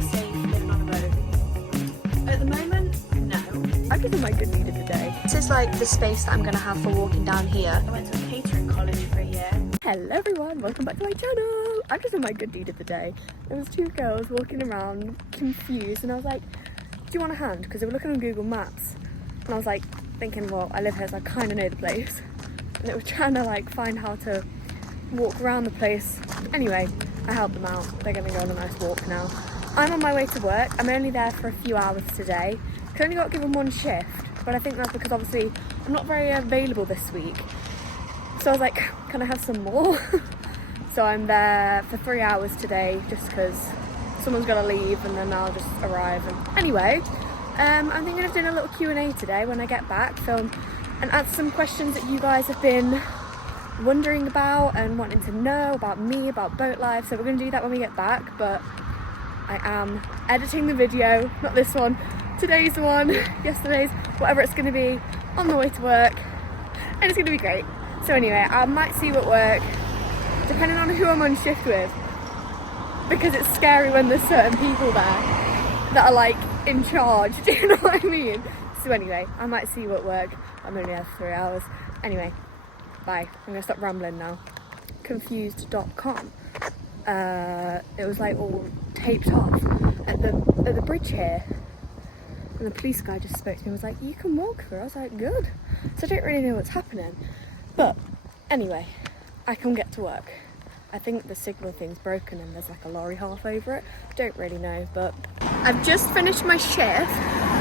feel safe living on a boat? At the moment, no. I'm just in my good deed of the day. This is like the space that I'm going to have for walking down here. I went to a catering college for a year. Hello everyone, welcome back to my channel. I'm just in my good deed of the day. There was two girls walking around confused and I was like, do you want a hand? Because they were looking on Google Maps and I was like thinking, well, I live here so I kind of know the place. And they were trying to like find how to walk around the place. Anyway, I helped them out. They're going to go on a nice walk now. I'm on my way to work. I'm only there for a few hours today. I only got given one shift, but I think that's because obviously I'm not very available this week. So I was like, can I have some more? So I'm there for 3 hours today just because someone's got to leave and then I'll just arrive. And anyway, I'm thinking of doing a little Q&A today when I get back, film and answer some questions that you guys have been wondering about and wanting to know about me, about boat life. So we're going to do that when we get back, but I am editing the video, not this one, today's one, yesterday's, whatever it's going to be, on the way to work, and it's going to be great. So anyway, I might see you at work, depending on who I'm on shift with, because it's scary when there's certain people there that are like in charge, do you know what I mean? So anyway, I might see you at work. I'm only there for 3 hours. Anyway, bye. I'm gonna stop rambling now. Confused.com. It was like all taped off at the bridge here. And the police guy just spoke to me and was like, you can walk through. I was like, good. So I don't really know what's happening. But anyway, I can get to work. I think the signal thing's broken and there's like a lorry half over it. Don't really know, but I've just finished my shift.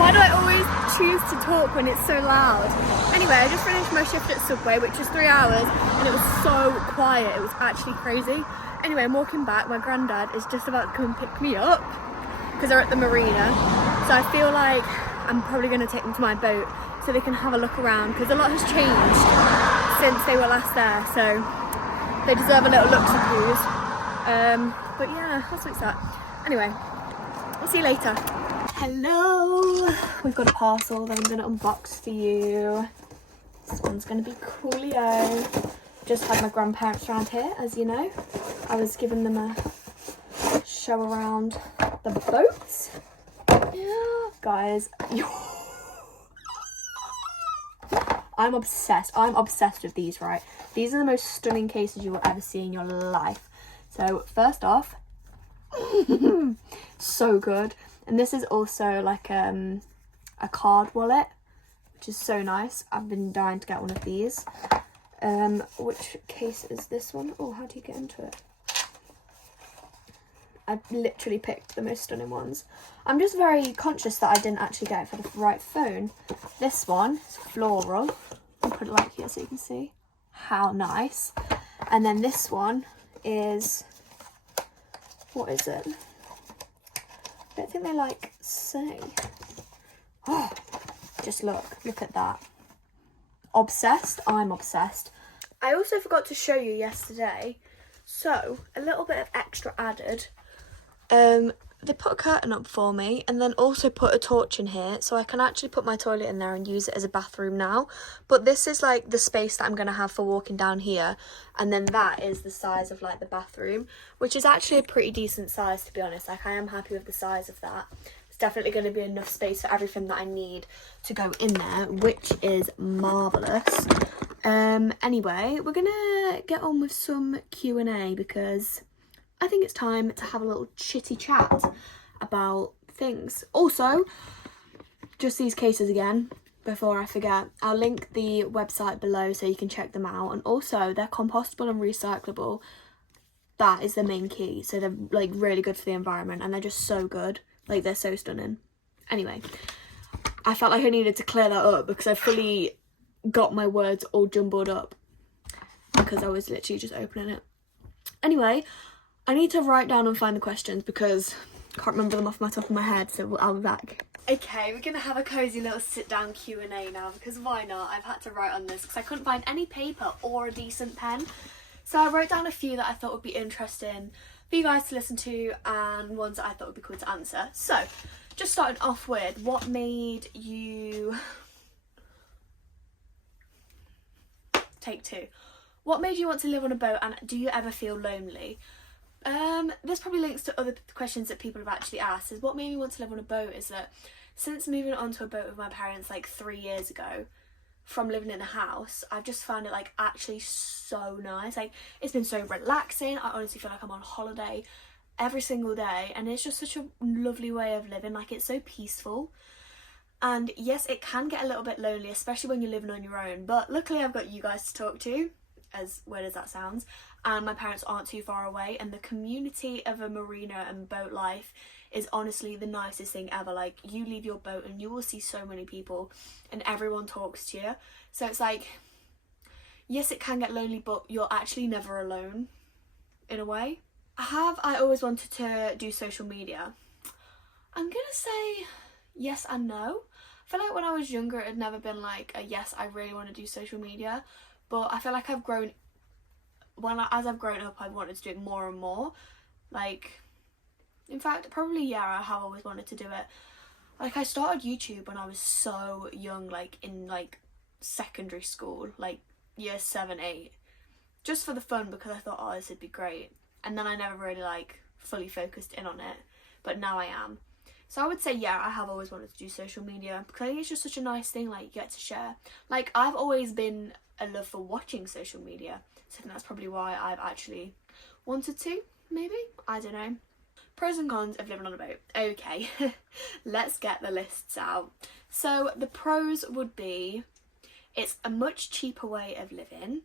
Why do I always choose to talk when it's so loud? Anyway, I just finished my shift at Subway, which is 3 hours, and it was so quiet. It was actually crazy. Anyway, I'm walking back. My granddad is just about to come and pick me up because they're at the marina. So I feel like I'm probably going to take them to my boat so they can have a look around because a lot has changed since they were last there. So they deserve a little look-see-poos. But yeah, that's like that. Anyway, I'll see you later. Hello! We've got a parcel that I'm going to unbox for you. This one's going to be coolio. Just had my grandparents around here, as you know. I was giving them a show around the boats. Yeah, guys. I'm obsessed. I'm obsessed with these, right? These are the most stunning cases you will ever see in your life. So first off, so good. And this is also like a card wallet, which is so nice. I've been dying to get one of these. Which case is this one? Oh, how do you get into it? I literally picked the most stunning ones. I'm just very conscious that I didn't actually get it for the right phone. This one is floral. I'll put it like here so you can see how nice. And then this one is, what is it? I don't think they like say. Oh, just look at that. Obsessed. I'm obsessed. I also forgot to show you yesterday, so a little bit of extra added. They put a curtain up for me and then also put a torch in here so I can actually put my toilet in there and use it as a bathroom now. But this is like the space that I'm going to have for walking down here, and then that is the size of like the bathroom, which is actually a pretty decent size, to be honest. Like, I am happy with the size of that. It's definitely going to be enough space for everything that I need to go in there, which is marvellous. Anyway, we're gonna get on with some Q&A because I think it's time to have a little chitty chat about things. Also, just these cases again, before I forget, I'll link the website below so you can check them out. And also, they're compostable and recyclable. That is the main key. So they're like really good for the environment and they're just so good. Like, they're so stunning. Anyway, I felt like I needed to clear that up because I fully got my words all jumbled up because I was literally just opening it. Anyway, I need to write down and find the questions because I can't remember them off my top of my head, so I'll be back. Okay, we're going to have a cosy little sit-down Q&A now because why not? I've had to write on this because I couldn't find any paper or a decent pen. So I wrote down a few that I thought would be interesting for you guys to listen to and ones that I thought would be cool to answer. So, just starting off with, what made you... Take two. What made you want to live on a boat and do you ever feel lonely? This probably links to other questions that people have actually asked. Is what made me want to live on a boat is that since moving onto a boat with my parents like 3 years ago, from living in a house, I've just found it like actually so nice. Like, it's been so relaxing. I honestly feel like I'm on holiday every single day, and it's just such a lovely way of living. Like, it's so peaceful. And yes, it can get a little bit lonely, especially when you're living on your own, but luckily I've got you guys to talk to, as weird as that sounds, and my parents aren't too far away, and the community of a marina and boat life is honestly the nicest thing ever. Like, you leave your boat and you will see so many people and everyone talks to you, so it's like, yes, it can get lonely, but you're actually never alone in a way. Have I always wanted to do social media? I'm gonna say yes and no. I feel like when I was younger it had never been like a yes, I really want to do social media, but I feel like I've grown, as I've grown up, I've wanted to do it more and more. Like, in fact, probably, yeah, I have always wanted to do it. Like, I started YouTube when I was so young, like in like secondary school, like year 7, 8, just for the fun, because I thought, oh, this would be great, and then I never really like fully focused in on it, but now I am. So I would say, yeah, I have always wanted to do social media, because I think it's just such a nice thing, like, you get to share. Like, I've always been a love for watching social media, so I think that's probably why I've actually wanted to, maybe, I don't know. Pros and cons of living on a boat. Okay, let's get the lists out. So the pros would be, it's a much cheaper way of living.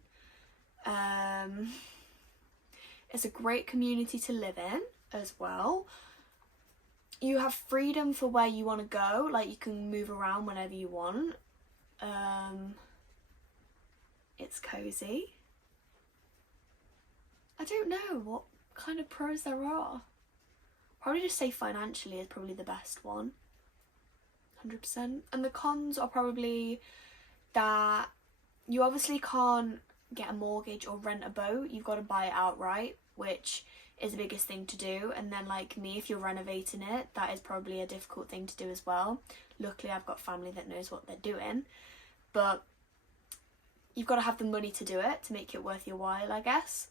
It's a great community to live in as well. You have freedom for where you want to go, like you can move around whenever you want. It's cozy. I don't know what kind of pros there are. Probably just say financially is probably the best one, 100%. And the cons are probably that you obviously can't get a mortgage or rent a boat, you've got to buy it outright, which is the biggest thing to do. And then, like me, if you're renovating it, that is probably a difficult thing to do as well. Luckily I've got family that knows what they're doing, but you've got to have the money to do it, to make it worth your while, I guess.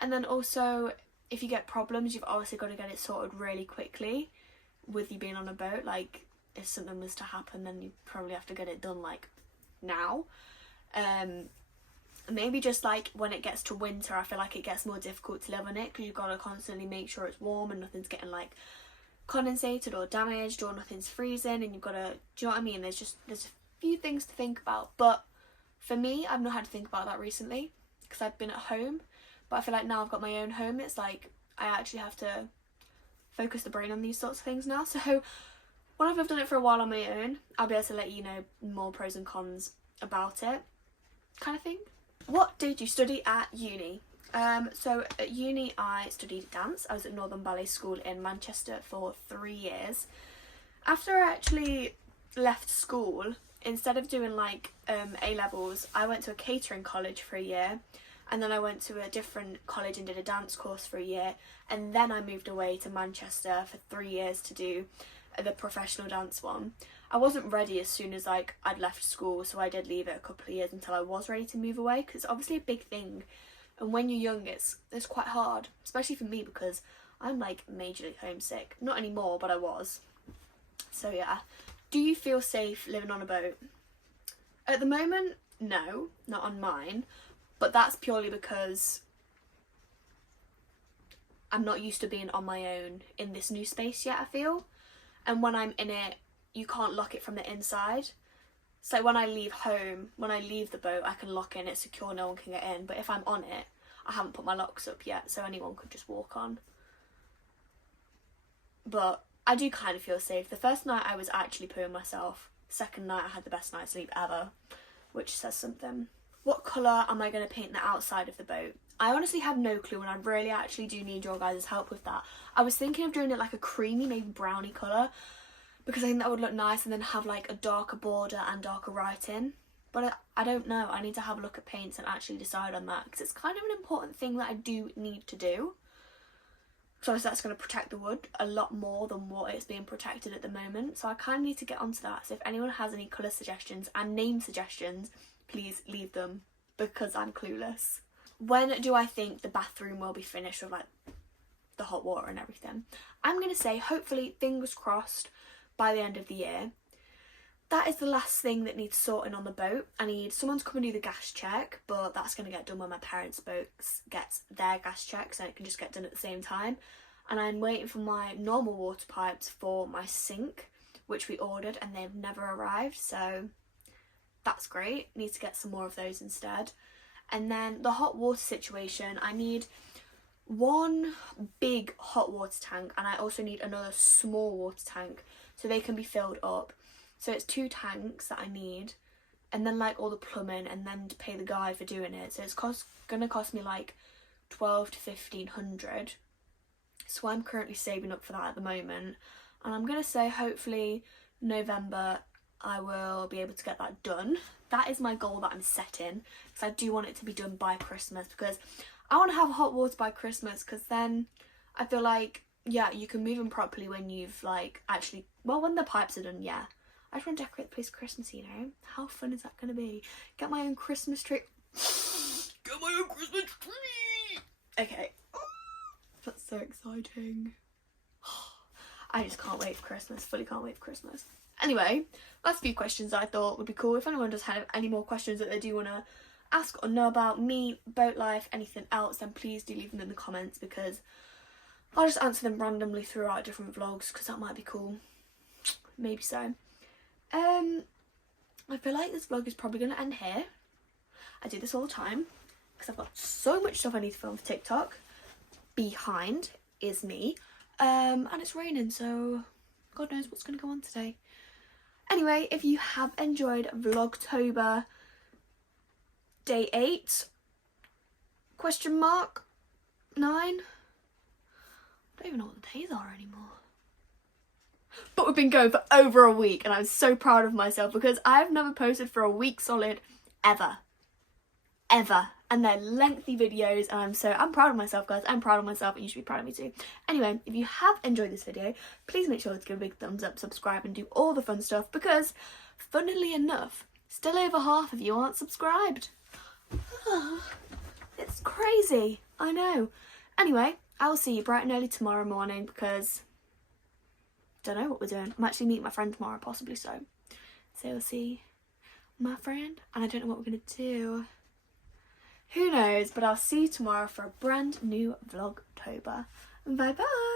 And then also, if you get problems, you've obviously got to get it sorted really quickly with you being on a boat. Like, if something was to happen, then you probably have to get it done like now. Maybe just like when it gets to winter, I feel like it gets more difficult to live on it, because you've got to constantly make sure it's warm and nothing's getting like condensated or damaged, or nothing's freezing, and you've got to, do you know what I mean? There's a few things to think about. But for me, I've not had to think about that recently because I've been at home. But I feel like now I've got my own home, it's like I actually have to focus the brain on these sorts of things now. So when I've done it for a while on my own, I'll be able to let you know more pros and cons about it, kind of thing. What did you study at uni? So at uni I studied dance. I was at Northern Ballet School in Manchester for 3 years. After I actually left school, instead of doing like A-levels, I went to a catering college for a year, and then I went to a different college and did a dance course for a year, and then I moved away to Manchester for 3 years to do the professional dance one. I wasn't ready as soon as like I'd left school, so I did leave it a couple of years until I was ready to move away, because it's obviously a big thing, and when you're young it's quite hard, especially for me, because I'm like majorly homesick. Not anymore, but I was. So yeah. Do you feel safe living on a boat? At the moment, no, not on mine, but that's purely because I'm not used to being on my own in this new space yet, I feel. And when I'm in it, you can't lock it from the inside. So when I leave home, when I leave the boat, I can lock in, it's secure, no one can get in. But if I'm on it, I haven't put my locks up yet, so anyone could just walk on. But I do kind of feel safe. The first night I was actually pooing myself. Second night I had the best night's sleep ever, which says something. What colour am I going to paint the outside of the boat? I honestly have no clue, and I really actually do need your guys' help with that. I was thinking of doing it like a creamy, maybe browny colour, because I think that would look nice, and then have like a darker border and darker writing. But I don't know, I need to have a look at paints and actually decide on that, because it's kind of an important thing that I do need to do. So obviously that's going to protect the wood a lot more than what it's being protected at the moment. So I kind of need to get onto that. So if anyone has any colour suggestions and name suggestions, please leave them, because I'm clueless. When do I think the bathroom will be finished, with like the hot water and everything. I'm going to say, hopefully, fingers crossed, by the end of the year. That is the last thing that needs sorting on the boat. I need someone to come and do the gas check, but that's going to get done when my parents' boat gets their gas checks, and it can just get done at the same time. And I'm waiting for my normal water pipes for my sink, which we ordered, and they've never arrived, so that's great. Need to get some more of those instead. And then the hot water situation, I need one big hot water tank, and I also need another small water tank so they can be filled up. So it's 2 tanks that I need, and then like all the plumbing, and then to pay the guy for doing it. So it's gonna cost me like 12 to 1500. So I'm currently saving up for that at the moment, and I'm gonna say hopefully November I will be able to get that done. That is my goal that I'm setting, because I do want it to be done by Christmas, because I want to have hot water by Christmas, because then I feel like, yeah, you can move them properly when you've like actually, well, when the pipes are done, yeah. I just want to decorate the place Christmas, you know? How fun is that going to be? Get my own Christmas tree. Get my own Christmas tree! Okay. That's so exciting. I just can't wait for Christmas. Fully can't wait for Christmas. Anyway, that's a few questions I thought would be cool. If anyone does have any more questions that they do want to ask or know about me, boat life, anything else, then please do leave them in the comments, because I'll just answer them randomly throughout different vlogs, because that might be cool. Maybe so. I feel like this vlog is probably going to end here. I do this all the time because I've got so much stuff I need to film for TikTok. Behind is me. And it's raining, so God knows what's going to go on today. Anyway, if you have enjoyed Vlogtober day 8, question mark 9. I don't even know what the days are anymore. But we've been going for over a week, and I'm so proud of myself, because I've never posted for a week solid ever. And they're lengthy videos, and I'm proud of myself, guys. I'm proud of myself, and you should be proud of me too. Anyway, if you have enjoyed this video, please make sure to give a big thumbs up, subscribe, and do all the fun stuff, because funnily enough, still over half of you aren't subscribed. It's crazy, I know. Anyway, I'll see you bright and early tomorrow morning, because don't know what we're doing. I'm actually meeting my friend tomorrow, possibly so. So we'll see my friend, and I don't know what we're going to do. Who knows, but I'll see you tomorrow for a brand new Vlogtober. Bye bye!